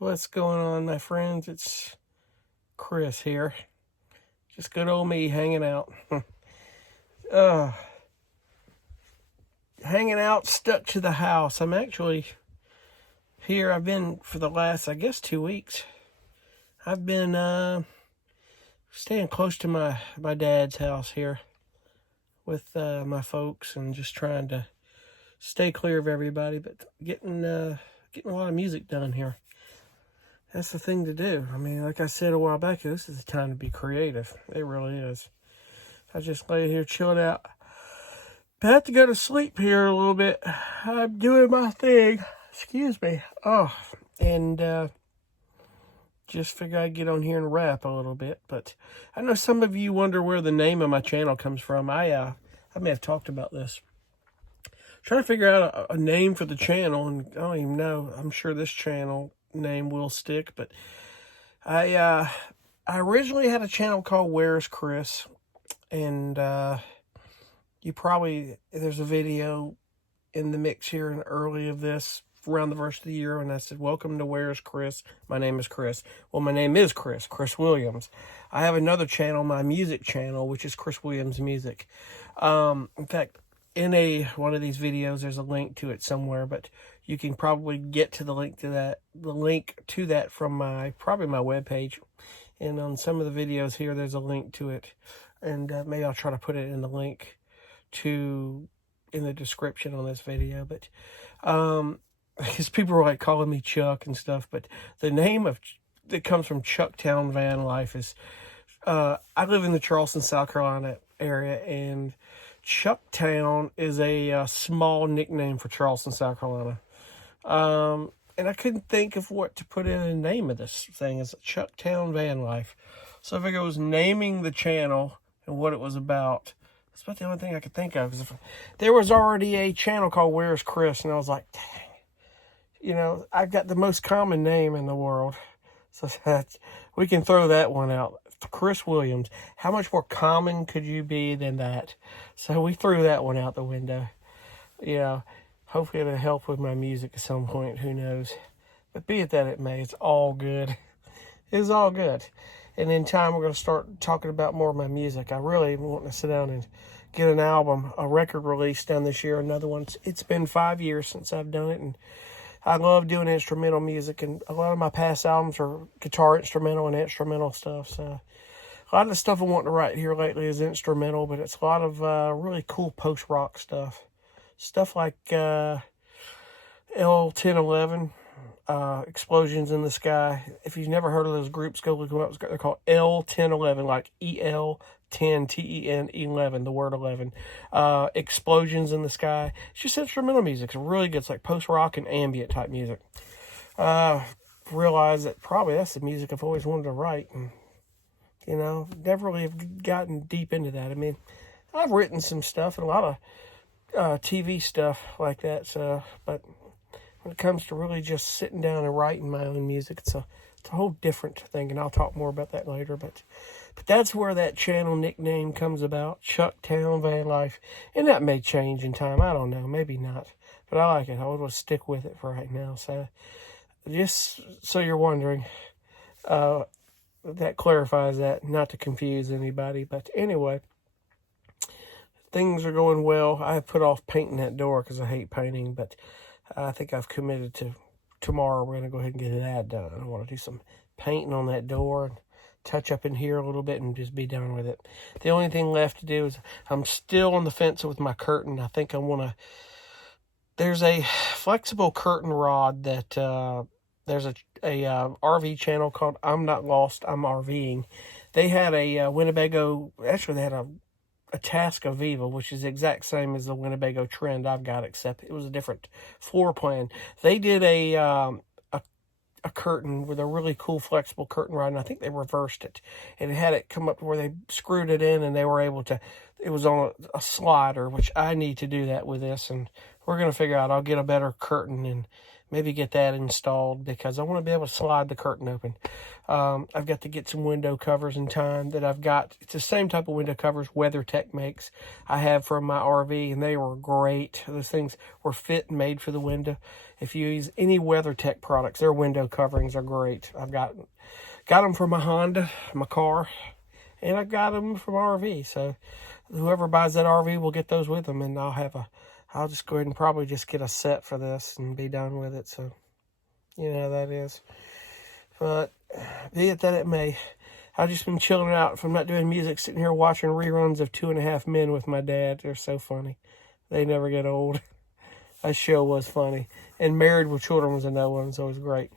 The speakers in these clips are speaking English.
What's going on, my friends? It's Chris here. Just good old me hanging out. uh, Hanging out, stuck to the house. I'm actually here. I've been for the last, 2 weeks. I've been staying close to my dad's house here with my folks and just trying to stay clear of everybody, but getting a lot of music done here. That's the thing to do. I mean, like I said a while back, this is the time to be creative. It really is. I just lay here chilling out. About to go to sleep here a little bit. I'm doing my thing. Excuse me. And just figured I'd get on here and rap a little bit. But I know some of you wonder where the name of my channel comes from. I may have talked about this. Trying to figure out a name for the channel, and I don't even know. I'm sure this channel name will stick, but I originally had a channel called Where's Chris, and there's a video in the mix here in early of this around the first of the year, and I said, welcome to Where's Chris. My name is Chris. Well, my name is Chris Williams. I have another channel, my music channel, which is Chris Williams Music. In fact, in one of these videos, there's a link to it somewhere, but you can probably get to the link to that from my webpage. And on some of the videos here, there's a link to it. And maybe I'll try to put it in the link in the description on this video. But because people were like calling me Chuck and stuff, but the name that comes from Chucktown Van Life is, I live in the Charleston, South Carolina area, and Chucktown is a small nickname for Charleston, South Carolina. And I couldn't think of what to put in the name of this thing. It's Chucktown Van Life. So I figured I was naming the channel and what it was about. That's about the only thing I could think of. Because there was already a channel called Where's Chris, and I was like, dang. I've got the most common name in the world. So we can throw that one out. Chris Williams. How much more common could you be than that? So we threw that one out the window. Hopefully it'll help with my music at some point. Who knows? But be it that it may, it's all good. It's all good. And in time, we're going to start talking about more of my music. I really want to sit down and get a record release done this year. Another one. It's been 5 years since I've done it, and I love doing instrumental music, and a lot of my past albums are guitar instrumental and instrumental stuff. So a lot of the stuff I want to write here lately is instrumental, but it's a lot of really cool post-rock stuff. Stuff like L1011, Explosions in the Sky. If you've never heard of those groups, go look them up. They're called L1011, like EL10, TEN11, the word 11. Explosions in the Sky. It's just instrumental music. It's really good. It's like post-rock and ambient type music. Realize that probably that's the music I've always wanted to write. And, never really have gotten deep into that. I mean, I've written some stuff and a lot of TV stuff like that. So, but when it comes to really just sitting down and writing my own music, it's a whole different thing, and I'll talk more about that later. But that's where that channel nickname comes about, Chucktown Van Life, and that may change in time. I don't know, maybe not, but I like it. I will stick with it for right now. So, just so you're wondering, that clarifies that, not to confuse anybody. But anyway, things are going well. I put off painting that door because I hate painting, but I think I've committed to tomorrow. We're going to go ahead and get that done. I want to do some painting on that door and touch up in here a little bit and just be done with it. The only thing left to do is I'm still on the fence with my curtain. I think I want to... There's a flexible curtain rod that... there's a RV channel called I'm Not Lost, I'm RVing. They had a Winnebago... Actually, they had a Tasca Viva, which is the exact same as the Winnebago Trend I've got, except it was a different floor plan. They did a curtain with a really cool flexible curtain rod, and I think they reversed it. And it had it come up to where they screwed it in, and they were able to, it was on a slider, which I need to do that with this, and we're going to figure out, I'll get a better curtain and maybe get that installed because I want to be able to slide the curtain open. I've got to get some window covers in time that I've got. It's the same type of window covers WeatherTech makes. I have from my RV, and they were great. Those things were fit and made for the window. If you use any WeatherTech products, their window coverings are great. I've got them for my Honda, my car, and I've got them from RV. So whoever buys that RV will get those with them, and I'll just go ahead and probably just get a set for this and be done with it. So, you know how that is. But be it that it may, I've just been chilling out. If I'm not doing music, sitting here watching reruns of 2.5 Men with my dad. They're so funny. They never get old. That show was funny. And Married with Children was another one, so it was great.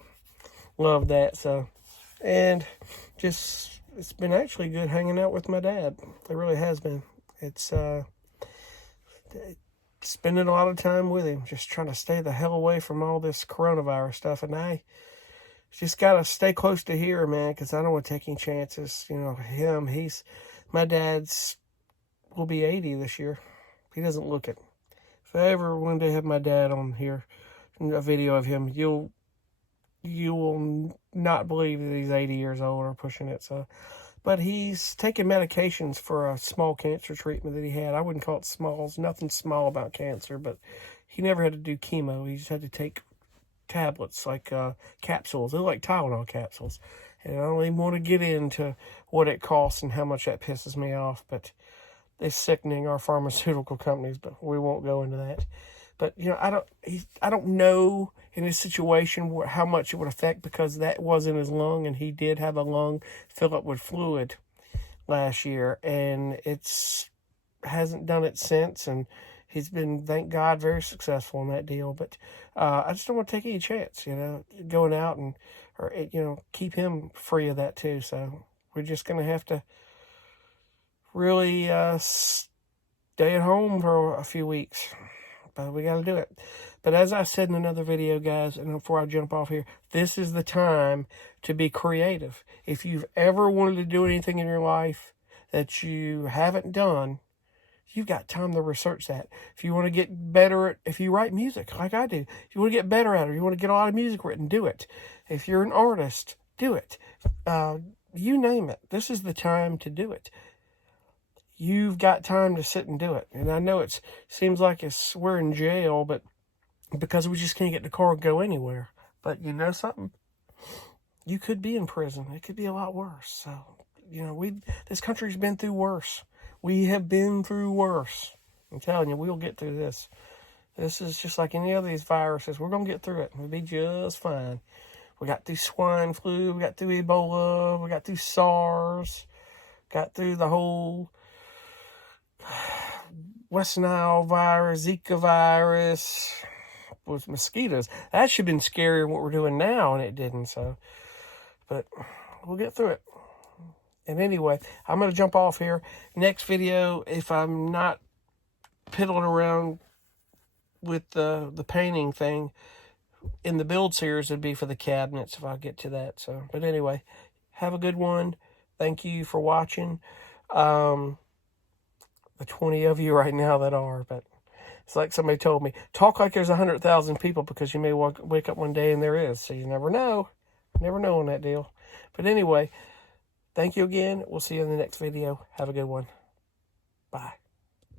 Love that. So, and just, it's been actually good hanging out with my dad. It really has been. It's, spending a lot of time with him, just trying to stay the hell away from all this coronavirus stuff. And I just got to stay close to here, man, because I don't want to take any chances. You know, my dad's will be 80 this year. He doesn't look it. If I ever one day have my dad on here, a video of him, you will not believe that he's 80 years old or pushing it. So, but he's taking medications for a small cancer treatment that he had. I wouldn't call it small. There's nothing small about cancer, but he never had to do chemo. He just had to take tablets, like capsules. They're like Tylenol capsules. And I don't even want to get into what it costs and how much that pisses me off, but it's sickening, our pharmaceutical companies, but we won't go into that. But, you know, I don't know in this situation how much it would affect, because that was in his lung, and he did have a lung fill up with fluid last year, and hasn't done it since, and he's been, thank God, very successful in that deal. But I just don't want to take any chance, you know, going out or keep him free of that too. So we're just going to have to really stay at home for a few weeks. But we got to do it. But as I said in another video, guys, and before I jump off here, this is the time to be creative. If you've ever wanted to do anything in your life that you haven't done, you've got time to research that. If you want to get better at, if you write music like I do, if you want to get better at it, you want to get a lot of music written, do it. If you're an artist, do it. You name it. This is the time to do it. You've got time to sit and do it. And I know it seems like we're in jail, but because we just can't get in the car and go anywhere. But you know something? You could be in prison. It could be a lot worse. So, you know, this country's been through worse. We have been through worse. I'm telling you, we'll get through this. This is just like any of these viruses. We're going to get through it. We'll be just fine. We got through swine flu. We got through Ebola. We got through SARS. Got through the whole West Nile virus, Zika virus, with mosquitoes. That should have been scarier than what we're doing now, and it didn't. So, but we'll get through it. And anyway, I'm going to jump off here. Next video, if I'm not piddling around with the painting thing in the build series, it'd be for the cabinets if I get to that. So, but anyway, have a good one. Thank you for watching. The 20 of you right now that are, but it's like somebody told me, talk like there's 100,000 people, because you may wake up one day and there is. So you never know. Never know on that deal. But anyway, thank you again. We'll see you in the next video. Have a good one. Bye.